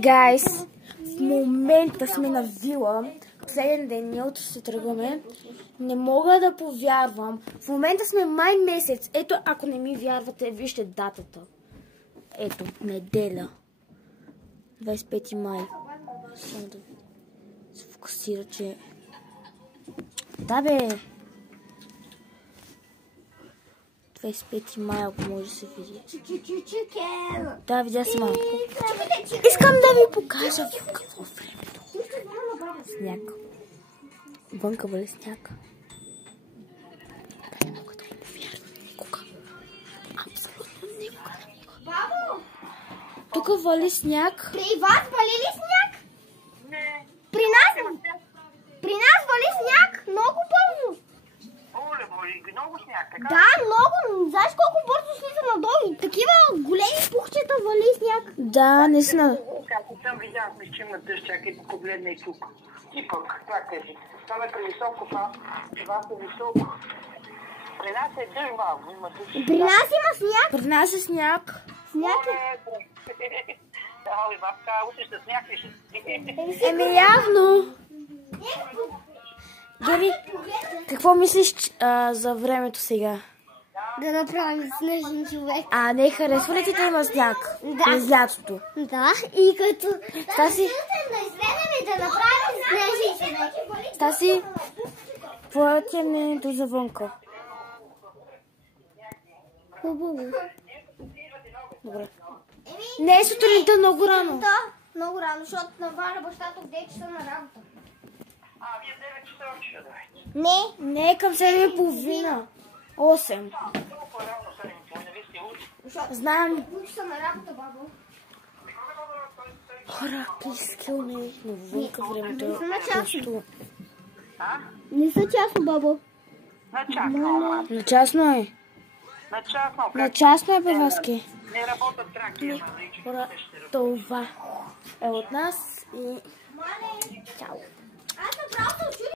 Гайс, в момента сме на вила. Последен ден, ние утре ще тръгваме. Не мога да повярвам. В момента сме май месец. Ето, ако не ми вярвате, вижте датата. Ето, неделя. 25 май. Само да се фокусира, че... Да, бе! 25 май, ако може да се види. Да, видя се малко. Искам да ви покажа какво времето. Сняг. Вънка вали сняг. Не мога да го повярвам никога. Абсолютно никога. Бабо! Тук вали сняг. При вас вали ли сняг? Не. При нас вали сняг много бързо. Оле, много сняг, така? Да, много. Знаеш колко бързо слиза надолу? Такива големи пухчета вали сняг. Да, наистина. Както съм видял, мисля, че има дъжд, чакай да погледна и тук. И пък, това кажи. Това е превисоко, това е високо. При нас е дъжд малко, има дъжд. При нас има сняг. При нас е сняг. Сняг е. Али, бабка, утре ще сняг ли ще? Еми явно. Гери, какво мислиш за времето сега? Да направим снежен човек. А, не харесва ли ти да има сняг? Да. През лятото. Да, и като... Стаси, Да излезем и да направим снежен човек. Стаси, какво ти е мнението за вънка? Хубаво. Добре. Не е сутринта много рано. Да, много рано, защото наваля бащата в 9 часа на работа. А, вие 9 часа още ще дойдете. Не. Не, към 7:30. 8. Толкова рано 7:30, вие сте учи. Знам. Часа на работа, бабо. Хора, изкилни, но вънка времето е просто... Не са часто, бабо. На частно, Начасно е. на частно. Начасно е, баваски. Не работят тракия. Хора, това е от нас и... Чао. Аз направо